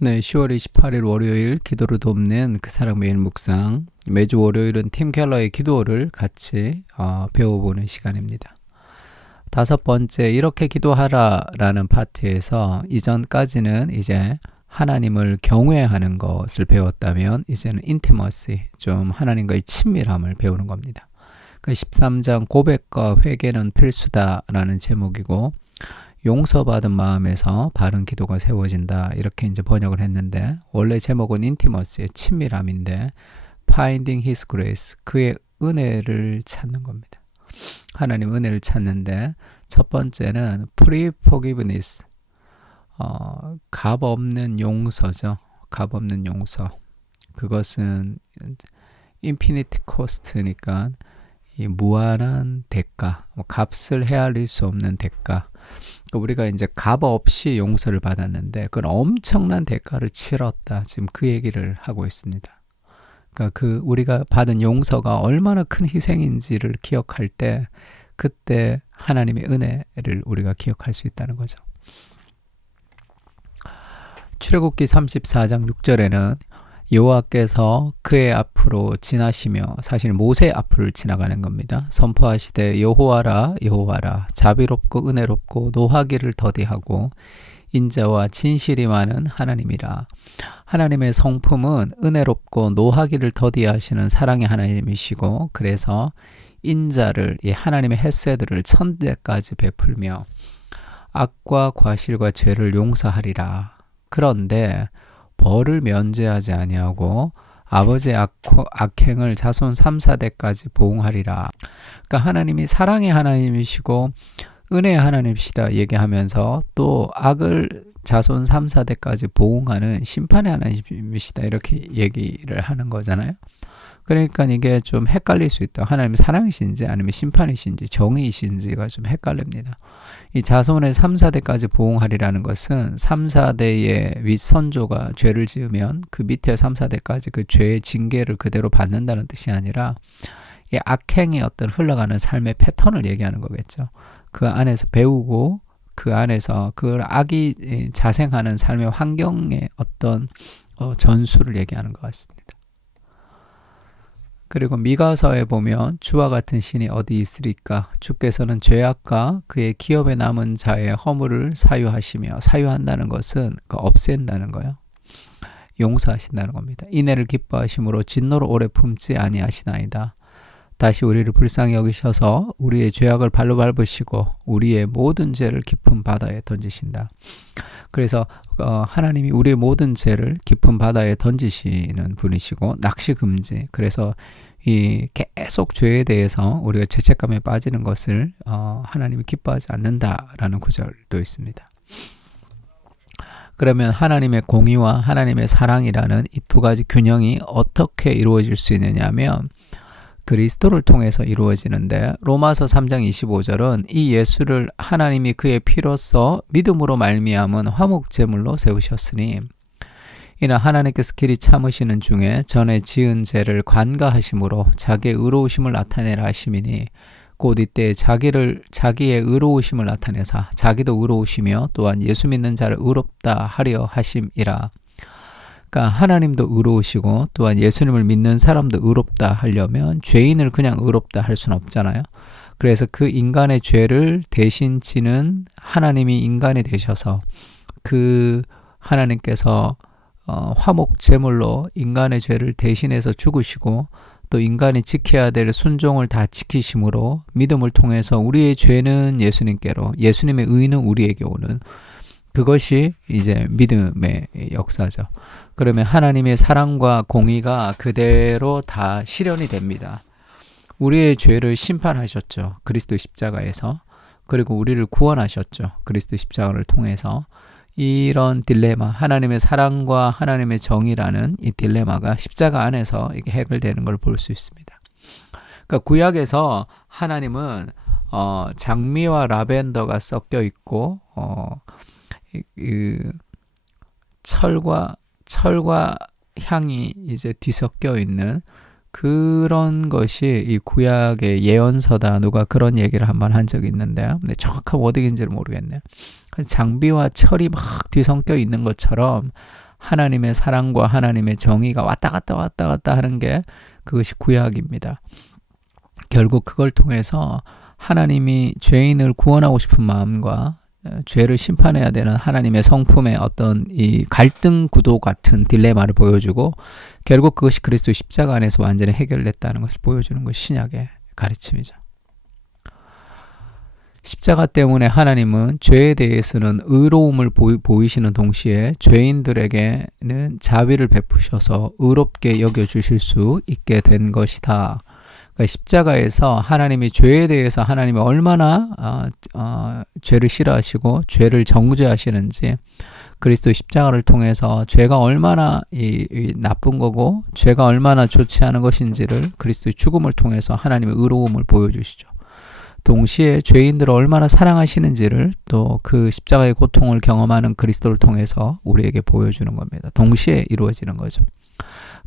네, 10월 28일 월요일 기도를 돕는 그 사람 메일 묵상. 매주 월요일은 팀 켈러의 기도를 같이 배워보는 시간입니다. 5번째, 이렇게 기도하라 라는 파트에서 이전까지는 이제 하나님을 경외하는 것을 배웠다면 이제는 인티머시, 좀 하나님과의 친밀함을 배우는 겁니다. 그 13장 고백과 회개는 필수다 라는 제목이고, 용서받은 마음에서 바른 기도가 세워진다, 이렇게 이제 번역을 했는데, 원래 제목은 인티머시의 친밀함인데 Finding His Grace, 그의 은혜를 찾는 겁니다. 하나님 은혜를 찾는데, 첫 번째는 Free Forgiveness, 값 없는 용서죠. 값 없는 용서. 그것은 Infinite Cost니까 이 무한한 대가, 값을 헤아릴 수 없는 대가. 우리가 이제 값 없이 용서를 받았는데 그건 엄청난 대가를 치렀다, 지금 그 얘기를 하고 있습니다. 그러니까 우리가 받은 용서가 얼마나 큰 희생인지를 기억할 때, 그때 하나님의 은혜를 우리가 기억할 수 있다는 거죠. 출애굽기 34장 6절에는 여호와께서 그의 앞으로 지나시며, 사실 모세 앞을 지나가는 겁니다. 선포하시되 여호와라 여호와라, 자비롭고 은혜롭고 노하기를 더디하고 인자와 진실이 많은 하나님이라. 하나님의 성품은 은혜롭고 노하기를 더디하시는 사랑의 하나님이시고, 그래서 인자를, 이 하나님의 헤세드를 천대까지 베풀며 악과 과실과 죄를 용서하리라. 그런데 벌을 면제하지 아니하고 아버지의 악행을 자손 3, 4대까지 보응하리라. 그러니까 하나님이 사랑의 하나님이시고 은혜의 하나님이시다 얘기하면서 또 악을 자손 3, 4대까지 보응하는 심판의 하나님이시다, 이렇게 얘기를 하는 거잖아요. 그러니까 이게 좀 헷갈릴 수 있다. 하나님이 사랑이신지 아니면 심판이신지 정의이신지가 좀 헷갈립니다. 이 자손의 3, 4대까지 보응하리라는 것은 3, 4대의 윗선조가 죄를 지으면 그 밑에 3, 4대까지 그 죄의 징계를 그대로 받는다는 뜻이 아니라 이 악행의 어떤 흘러가는 삶의 패턴을 얘기하는 거겠죠. 그 안에서 배우고 그 안에서 그 악이 자생하는 삶의 환경의 어떤 전수를 얘기하는 것 같습니다. 그리고 미가서에 보면 주와 같은 신이 어디 있으리까? 주께서는 죄악과 그의 기업에 남은 자의 허물을 사유하시며, 사유한다는 것은 없앤다는 거예요. 용서하신다는 겁니다. 인애를 기뻐하심으로 진노를 오래 품지 아니하시나이다. 다시 우리를 불쌍히 여기셔서 우리의 죄악을 발로 밟으시고 우리의 모든 죄를 깊은 바다에 던지신다. 그래서 하나님이 우리의 모든 죄를 깊은 바다에 던지시는 분이시고 낚시 금지. 그래서 이 계속 죄에 대해서 우리가 죄책감에 빠지는 것을 하나님이 기뻐하지 않는다라는 구절도 있습니다. 그러면 하나님의 공의와 하나님의 사랑이라는 이 두 가지 균형이 어떻게 이루어질 수 있느냐면 그리스도를 통해서 이루어지는데, 로마서 3장 25절은 이 예수를 하나님이 그의 피로써 믿음으로 말미암은 화목제물로 세우셨으니 이는 하나님께서 길이 참으시는 중에 전에 지은 죄를 관가하심으로 자기의 의로우심을 나타내라 하심이니, 곧 이때 자기의 의로우심을 나타내사 자기도 의로우시며 또한 예수 믿는 자를 의롭다 하려 하심이라. 그러니까 하나님도 의로우시고 또한 예수님을 믿는 사람도 의롭다 하려면 죄인을 그냥 의롭다 할 수는 없잖아요. 그래서 그 인간의 죄를 대신 지는 하나님이 인간이 되셔서 그 하나님께서 화목 제물로 인간의 죄를 대신해서 죽으시고 또 인간이 지켜야 될 순종을 다 지키심으로 믿음을 통해서 우리의 죄는 예수님께로, 예수님의 의는 우리에게 오는, 그것이 이제 믿음의 역사죠. 그러면 하나님의 사랑과 공의가 그대로 다 실현이 됩니다. 우리의 죄를 심판하셨죠, 그리스도 십자가에서. 그리고 우리를 구원하셨죠, 그리스도 십자가를 통해서. 이런 딜레마, 하나님의 사랑과 하나님의 정의라는 이 딜레마가 십자가 안에서 이게 해결되는 걸 볼 수 있습니다. 그러니까 구약에서 하나님은 장미와 라벤더가 섞여 있고 철과 향이 이제 뒤섞여 있는 그런 것이 이 구약의 예언서다. 누가 그런 얘기를 한번 한 적이 있는데요. 근데 정확한 워딩인지는 모르겠네요. 장비와 철이 막 뒤섞여 있는 것처럼 하나님의 사랑과 하나님의 정의가 왔다 갔다 하는 게 그것이 구약입니다. 결국 그걸 통해서 하나님이 죄인을 구원하고 싶은 마음과 죄를 심판해야 되는 하나님의 성품의 어떤 이 갈등 구도 같은 딜레마를 보여주고, 결국 그것이 그리스도 십자가 안에서 완전히 해결됐다는 것을 보여주는 것이 신약의 가르침이죠. 십자가 때문에 하나님은 죄에 대해서는 의로움을 보이시는 동시에 죄인들에게는 자비를 베푸셔서 의롭게 여겨주실 수 있게 된 것이다. 그러니까 십자가에서 하나님이 죄에 대해서 하나님이 얼마나 죄를 싫어하시고 죄를 정죄하시는지, 그리스도 십자가를 통해서 죄가 얼마나 이 나쁜 거고 죄가 얼마나 좋지 않은 것인지를 그리스도의 죽음을 통해서 하나님의 의로움을 보여주시죠. 동시에 죄인들을 얼마나 사랑하시는지를 또 그 십자가의 고통을 경험하는 그리스도를 통해서 우리에게 보여주는 겁니다. 동시에 이루어지는 거죠.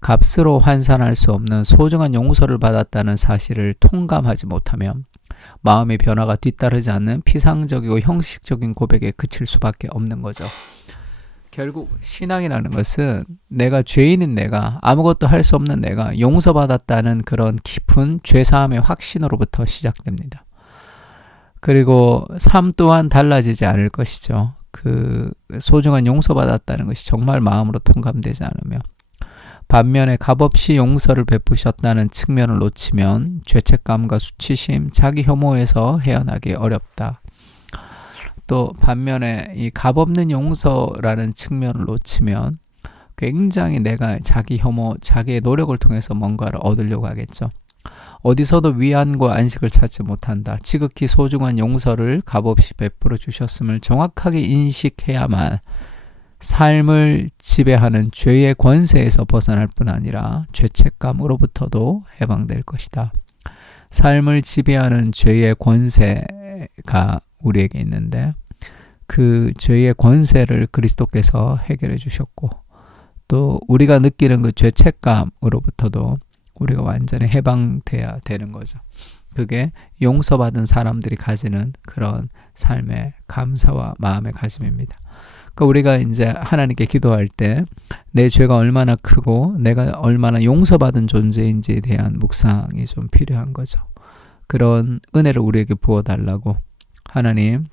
값으로 환산할 수 없는 소중한 용서를 받았다는 사실을 통감하지 못하면 마음의 변화가 뒤따르지 않는 피상적이고 형식적인 고백에 그칠 수밖에 없는 거죠. 결국 신앙이라는 것은 내가 죄인인 내가, 아무것도 할 수 없는 내가 용서받았다는 그런 깊은 죄사함의 확신으로부터 시작됩니다. 그리고 삶 또한 달라지지 않을 것이죠. 그 소중한 용서받았다는 것이 정말 마음으로 통감되지 않으며, 반면에 값없이 용서를 베푸셨다는 측면을 놓치면 죄책감과 수치심, 자기 혐오에서 헤어나기 어렵다. 또 반면에 이 값없는 용서라는 측면을 놓치면 굉장히 내가 자기 혐오, 자기의 노력을 통해서 뭔가를 얻으려고 하겠죠. 어디서도 위안과 안식을 찾지 못한다. 지극히 소중한 용서를 값없이 베풀어 주셨음을 정확하게 인식해야만 삶을 지배하는 죄의 권세에서 벗어날 뿐 아니라 죄책감으로부터도 해방될 것이다. 삶을 지배하는 죄의 권세가 우리에게 있는데, 그 죄의 권세를 그리스도께서 해결해 주셨고, 또 우리가 느끼는 그 죄책감으로부터도 우리가 완전히 해방돼야 되는 거죠. 그게 용서받은 사람들이 가지는 그런 삶의 감사와 마음의 가짐입니다. 그러니까 우리가 이제 하나님께 기도할 때 내 죄가 얼마나 크고 내가 얼마나 용서받은 존재인지에 대한 묵상이 좀 필요한 거죠. 그런 은혜를 우리에게 부어달라고, 하나님,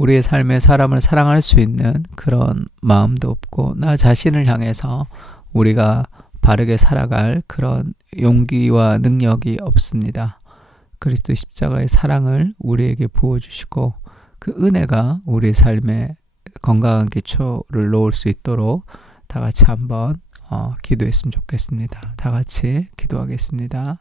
우리의 삶에 사람을 사랑할 수 있는 그런 마음도 없고 나 자신을 향해서 우리가 바르게 살아갈 그런 용기와 능력이 없습니다. 그리스도 십자가의 사랑을 우리에게 부어주시고 그 은혜가 우리의 삶에 건강한 기초를 놓을 수 있도록 다 같이 한번 기도했으면 좋겠습니다. 다 같이 기도하겠습니다.